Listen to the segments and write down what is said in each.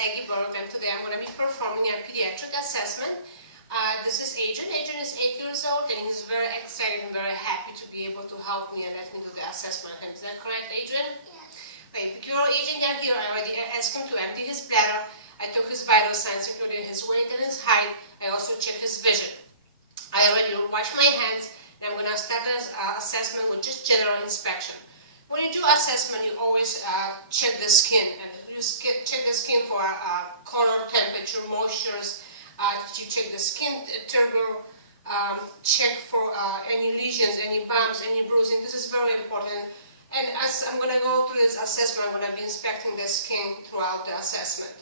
and today I'm going to be performing a pediatric assessment. This is Adrian. Adrian is 8 years old and he's very excited and very happy to be able to help me and let me do the assessment. Is that correct, Adrian? Yes. Wait, before Adrian got here, I already asked him to empty his bladder. I took his vital signs, including his weight and his height. I also checked his vision. I already washed my hands and I'm going to start the assessment with just general inspection. When you do assessment, you always check the skin. And you check the skin for color, temperature, moistures. You check the skin turgor, check for any lesions, any bumps, any bruising. This is very important. And as I'm going to go through this assessment, I'm going to be inspecting the skin throughout the assessment.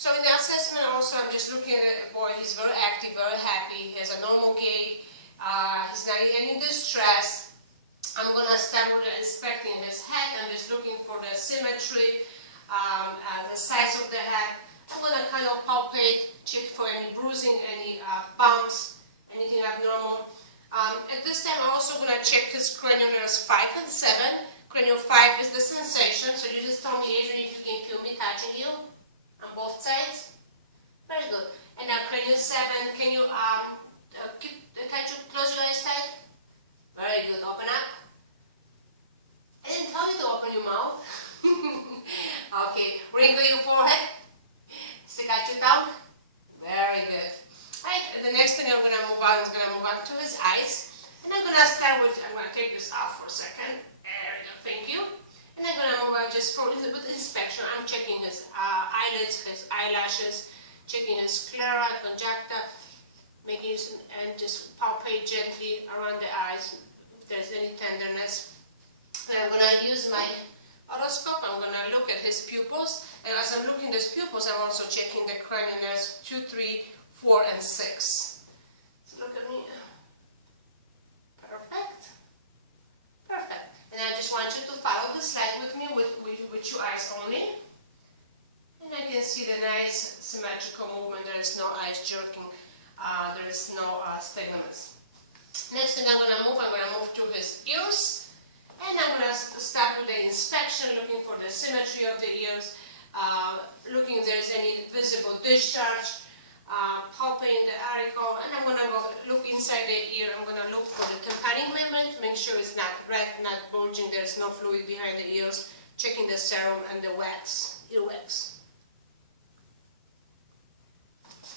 So in the assessment also, I'm just looking at a boy. He's very active, very happy. He has a normal gait. He's not in any distress. I'm going to start with inspecting his head. I'm just looking for the symmetry, the size of the head. I'm going to kind of palpate, check for any bruising, any bumps, anything abnormal. At this time, I'm also going to check his cranial nerves 5 and 7. Cranial 5 is the sensation, so you just tell me, Adrian, if you can feel me touching you on both sides. Very good. And now cranial 7, can you close your eyes tight? Very good. Open up. I didn't tell you to open your mouth. Okay. Wrinkle your forehead. Stick out your tongue. Very good. Right. And the next thing I'm going to move on is going to move on to his eyes. And I'm going to start with, I'm going to take this off for a second. There we go. Thank you. And I'm going to move on just for with inspection. I'm checking his eyelids, his eyelashes, checking his sclera, conjunctiva, making and just palpate gently around the eyes if there's any tenderness. And I'm going to use my otoscope. I'm going to look at his pupils. And as I'm looking at his pupils, I'm also checking the cranial nerves 2, 3, 4, and 6. So look at me. Perfect. Perfect. And I just want you to follow the slide with me with your eyes only. And I can see the nice symmetrical movement. There is no eyes jerking. There is no stigmas. Next thing I'm going to move to his ears. And I'm going to start with the inspection, looking for the symmetry of the ears, looking if there's any visible discharge, palpating the auricle, and I'm going to go look inside the ear. I'm going to look for the tympanic membrane to make sure it's not red, not bulging, there's no fluid behind the ears, checking the serum and the wax, earwax.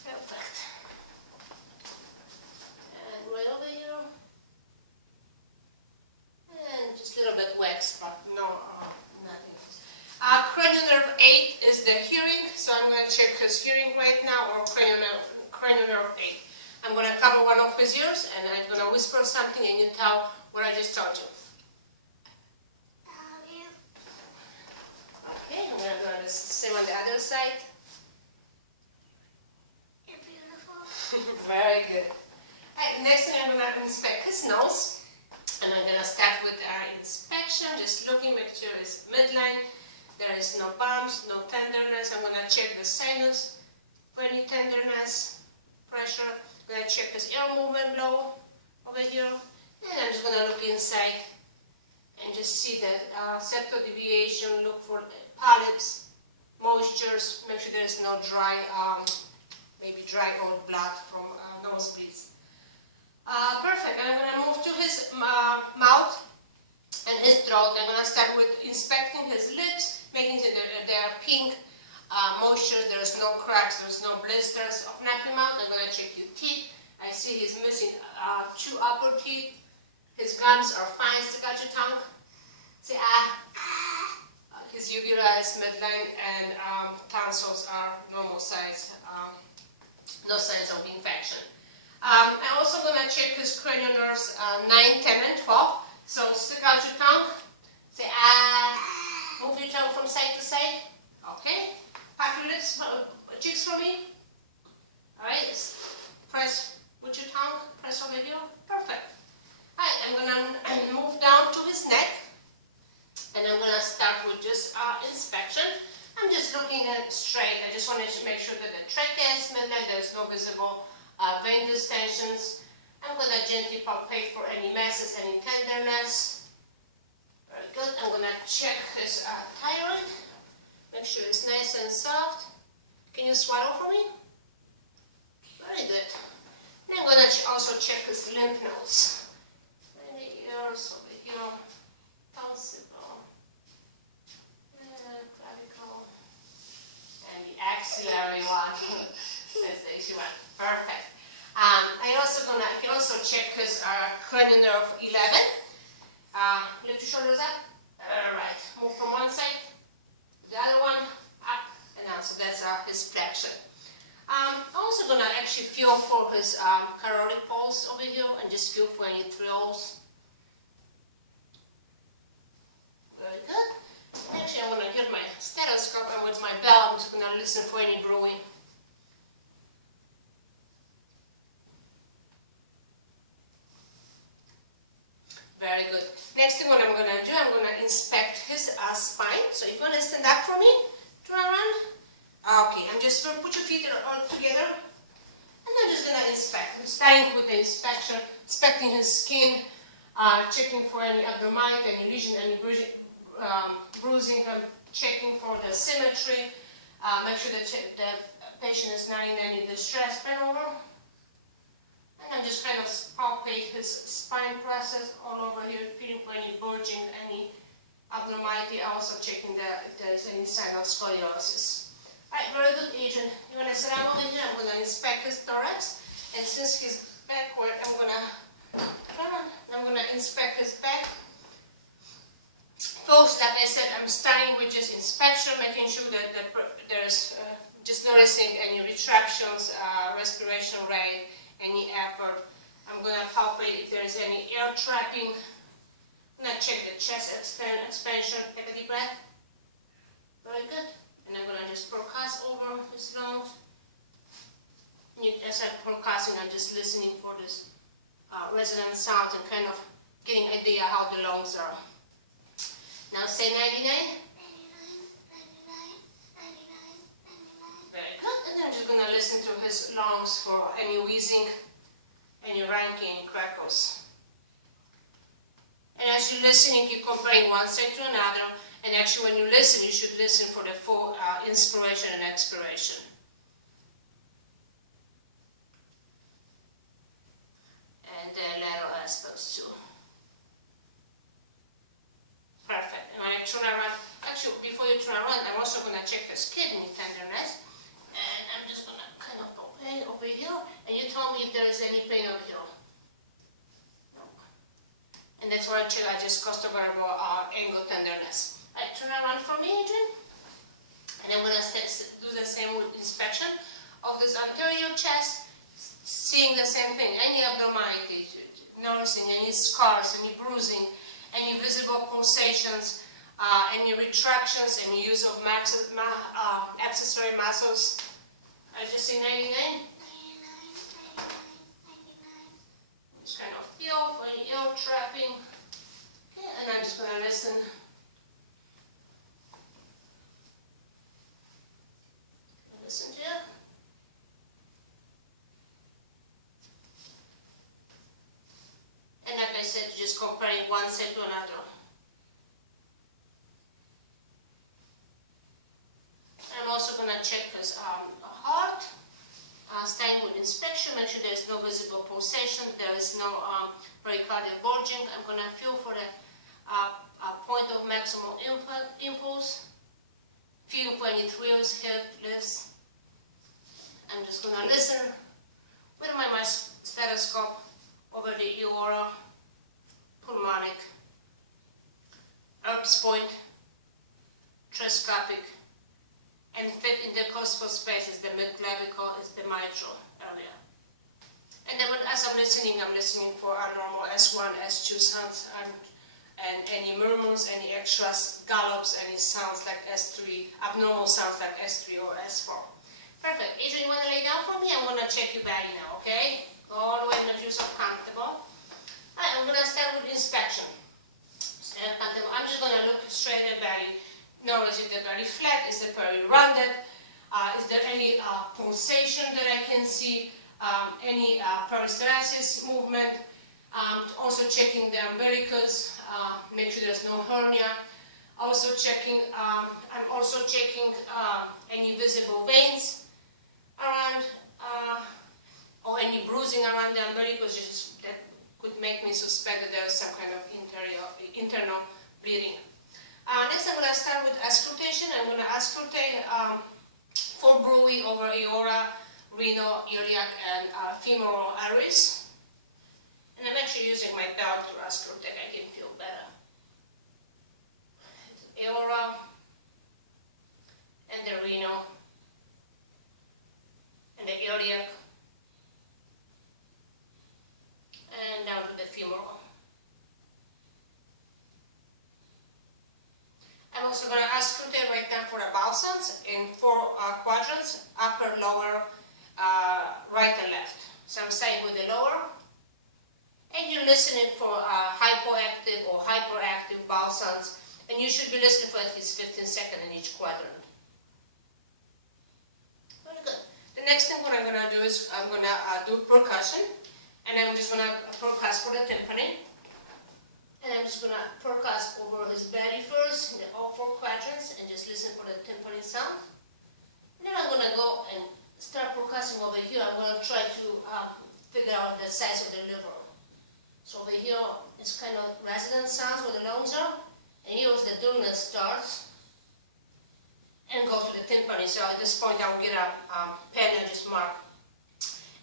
Perfect. And right over here. And just a little bit wax, but no, nothing else. Cranial nerve 8 is the hearing, so I'm going to check his hearing right now, or cranial nerve 8. I'm going to cover one of his ears, and I'm going to whisper something, and you tell what I just told you. Okay, I'm going to do the same on the other side. You're beautiful. Very good. Alright, next thing I'm going to inspect his nose. And I'm going to start with our inspection, just looking, make sure it's midline, there is no bumps, no tenderness. I'm going to check the sinus for any tenderness, pressure. I'm going to check his air movement blow over here. And I'm just going to look inside and just see the septal deviation, look for polyps, moistures, make sure there is no dry, maybe dry old blood from nosebleeds. Perfect, and I'm going to move to his mouth and his throat. I'm going to start with inspecting his lips, making sure that they are pink, moisture, there's no cracks, there's no blisters. Open up your mouth. I'm going to check your teeth. I see he's missing 2 upper teeth. His gums are fine. Stick out your tongue. Say ah. His uvula is midline and tonsils are normal size. No signs of infection. I'm also going to check his cranial nerves 9, 10, and 12. So stick out your tongue. Say ah. Move your tongue from side to side. Okay. Pat your lips, cheeks for me. Alright. Press with your tongue. Press over here. Perfect. Alright. I'm going to move down to his neck. And I'm going to start with just inspection. I'm just looking at it straight. I just wanted to make sure that the trachea is midline. There's no visible vein distensions. I'm going to gently palpate for any masses, any tenderness. Very good. I'm going to check his thyroid. Make sure it's is nice and soft. Can you swallow for me? Very good. And I'm going to also check his lymph nodes. And the ears over here, tonsil, clavicle, and the axillary one. That's the issue one. Perfect. I can also check his cranial nerve 11. Lift your shoulders up. Alright. Move from one side to the other one, up and down. So that's his flexion. I'm also going to actually feel for his carotid pulse over here and just feel for any thrills. Very good. And actually, I'm going to get my stethoscope and with my bell, I'm just going to listen for any brewing. Very good. Next thing what I'm going to do, I'm going to inspect his spine. So if you want to stand up for me, turn around. Okay, I'm just going to put your feet all together. And I'm just going to inspect. I'm starting with the inspection, inspecting his skin, checking for any abnormality, any lesion, any bruising. I'm checking for the symmetry. Make sure that the patient is not in any distress. Bend over. And I'm just kind of palpate his spine process all over here, feeling for any bulging, any abnormality. Also checking if there's any sign of scoliosis. Alright, very good, Adrian. You want to sit down over here? I'm going to inspect his thorax. And since he's backward, I'm going to inspect his back. First, like I said, I'm starting with just inspection, making sure that there's just noticing any retractions, respiration rate, any effort. I'm going to palpate if there's any air trapping. I'm going to check the chest expansion. Take a deep breath. Very good. And I'm going to just percuss over his lungs. As I'm percussing, I'm just listening for this resonant sound and kind of getting an idea how the lungs are. Now say 99. 99. Very good. And then I'm just going to listen to his lungs for any wheezing, any ranking, crackles. And as you're listening, keep comparing one side to another. And actually, when you listen, you should listen for the full inspiration and expiration. And the lateral aspects too. Perfect. And when I turn around, actually, before you turn around, I'm also going to check his kidney tenderness. And I'm just going to kind of go pain over here. And you tell me if there is any pain over here. No. And that's where I just costovertebral angle tenderness. Right, turn around for me, Adrian. And I'm going to do the same with inspection of this anterior chest, seeing the same thing, any abnormality, noticing any scars, any bruising, any visible pulsations, any retractions, any use of accessory muscles. I just see 99. 99. Just kind of feel for any air trapping. Okay, and I'm just going to listen. Listen here. And like I said, just comparing one side to another. I'm also going to check his heart. Starting with inspection, make sure there's no visible pulsation, there is no pericardial bulging. I'm going to feel for the point of maximal impulse. Feel for any thrills, hip lifts. I'm just going to listen with my stethoscope over the aorta, pulmonic, Erb's point, tricuspid, and fit intercostal space is the mid-clavicle, is the mitral area. And then as I'm listening for abnormal S1, S2 sounds, and any murmurs, any extras, gallops, any sounds like S3, abnormal sounds like S3 or S4. Perfect. Adrian, you want to lay down for me? I'm going to check your body now, okay? Go all the way and make yourself comfortable. Alright, I'm going to start with inspection. Stand comfortable. I'm just going to look straight at the body. Notice if the belly flat, is the belly rounded, is there any pulsation that I can see, any peristalsis movement, also checking the umbilicus, make sure there's no hernia, Also checking, I'm also checking any visible veins around or any bruising around the umbilicus, that could make me suspect that there is some kind of internal bleeding. Next, I'm going to start with auscultation. I'm going to auscultate for bruit over aorta, renal, iliac, and femoral arteries. And I'm actually using my belt to auscultate. I can feel better. Aorta and the renal and the iliac and down to the femoral. I'm also going to auscultate right now for the bowel sounds in 4 quadrants: upper, lower, right and left. So I'm starting with the lower, and you're listening for hypoactive or hyperactive bowel sounds, and you should be listening for at least 15 seconds in each quadrant. Very good. The next thing what I'm going to do is I'm going to do percussion, and I'm just going to percuss for the tympani. And I'm just going to percuss over his belly first, in all 4 quadrants, and just listen for the tympani sound. And then I'm going to go and start percussing over here. I'm going to try to figure out the size of the liver. So over here, it's kind of resonant sounds where the lungs are. And here is the dullness starts and goes to the tympani. So at this point, I'll get a pen and just mark.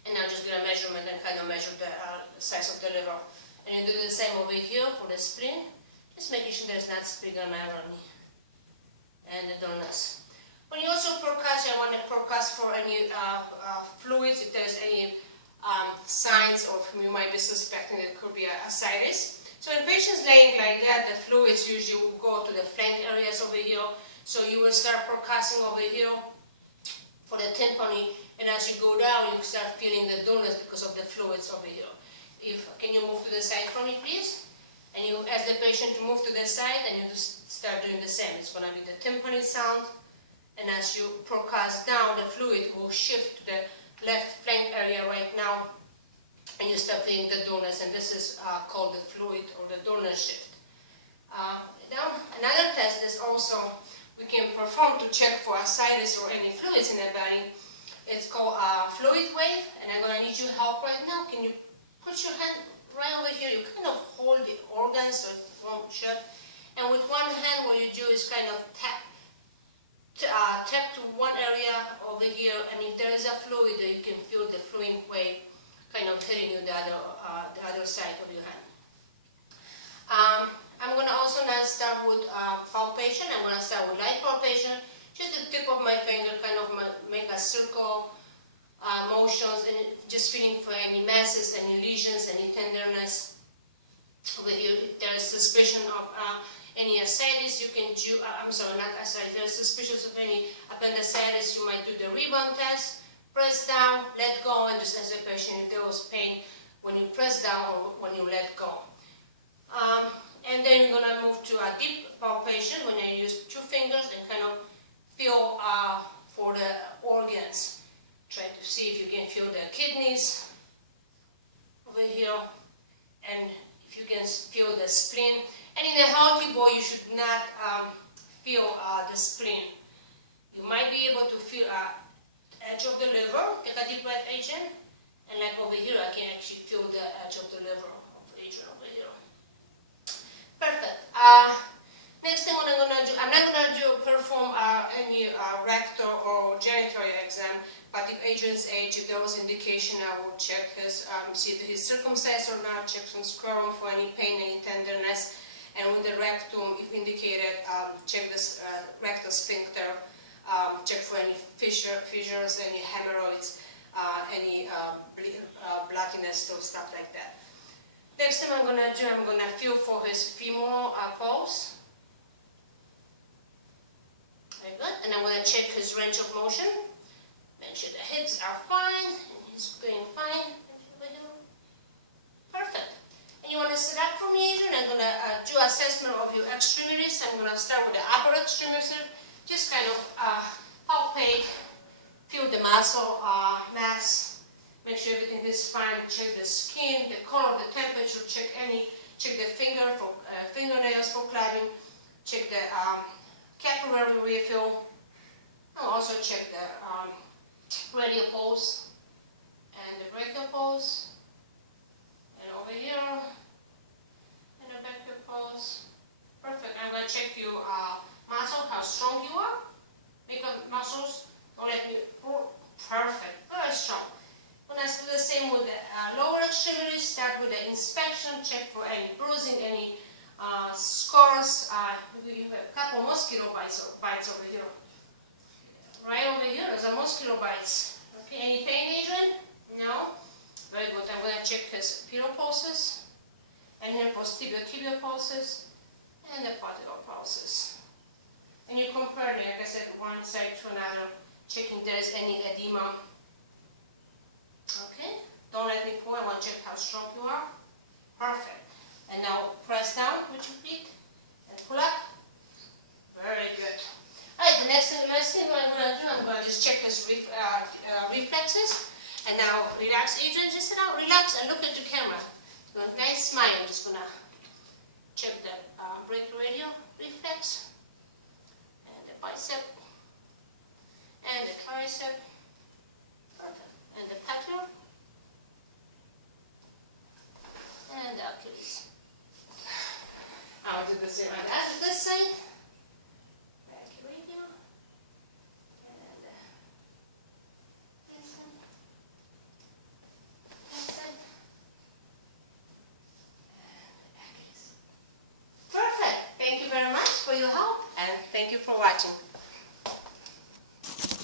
And I'll just get a measurement and kind of measure the size of the liver. And you do the same over here for the spleen, just making sure there's not splenomegaly and the dullness. When you also percuss, I want to percuss for any fluids, if there's any signs of you might be suspecting it could be ascites. So in patients laying like that, the fluids usually will go to the flank areas over here. So you will start percussing over here for the tympani, and as you go down, you start feeling the dullness because of the fluids over here. Can you move to the side for me, please? And you ask the patient to move to the side, and you just start doing the same. It's going to be the tympani sound, and as you percuss down, the fluid will shift to the left flank area right now, and you start feeling the dullness, and this is called the fluid or the dullness shift. Now, another test is also we can perform to check for ascites or any fluids in the body. It's called fluid wave, and I'm going to need your help right now. Can you put your hand right over here? You kind of hold the organs so it won't shut. And with one hand, what you do is kind of tap to one area over here. And if there is a fluid, you can feel the fluid wave kind of hitting you the other side of your hand. I'm going to also now start with palpation. I'm going to start with light palpation. Just the tip of my finger, kind of make a circle motions, and just feeling for any masses, any lesions, any tenderness. Over here, if there is suspicion of any ascites, you can do, I'm sorry, not ascites, if there is suspicion of any appendicitis, you might do the rebound test. Press down, let go, and just ask the patient if there was pain when you press down or when you let go. And then you're going to move to a deep palpation when you use 2 fingers and kind of feel for the organs. Try to see if you can feel the kidneys over here, and if you can feel the spleen. And in a healthy boy, you should not feel the spleen. You might be able to feel edge of the liver. Take a deep breath, Adrian. And like over here, I can actually feel the edge of the liver of Adrian over here. Perfect. Next thing what I'm going to do, I'm not going to perform any rectal or genital exam, but if Adrian's age, if there was indication, I will check his, see if he's circumcised or not, check some scrotum for any pain, any tenderness, and with the rectum, if indicated, check this rectal sphincter, check for any fissures, any hemorrhoids, any bloodiness, or stuff like that. Next thing I'm going to do, I'm going to feel for his femoral pulse. Very good. And I'm going to check his range of motion. Make sure the hips are fine, and he's going fine. Perfect. And you want to sit up for me, Adrian? I'm going to do assessment of your extremities. I'm going to start with the upper extremities. Just kind of palpate, feel the muscle mass. Make sure everything is fine. Check the skin, the color, the temperature. Check the fingernails for clogging. check the capillary refill. I'll also check the radial pulse and the brachial pulse. And over here, and the brachial pulse. Perfect. I'm going to check your muscle, how strong you are. Make up muscles. Don't let me. Perfect. Very strong. I'm going to do the same with the lower extremities. Start with the inspection. Check for any bruising, any scars. You have a couple mosquito bites over here. Right over here, there's a mosquito bites. Okay, any pain, Adrian? No? Very good. I'm going to check his pedal pulses, and here posterior pulses, and the patellar pulses. And you compare, like I said, one side to another, checking if there is any edema. Okay? Don't let me pull. I want to check how strong you are. Perfect. And now press down with your feet and pull up. Very good. Alright, the next thing what I'm going to do, I'm going to just check his reflexes. And now relax, Adrian. Just sit down, relax, and look at the camera. So nice smile. I'm just going to check the brachioradial reflex, and the bicep, and the tricep. Perfect. And the patellar, and the Achilles. I'll do the same on that. This side.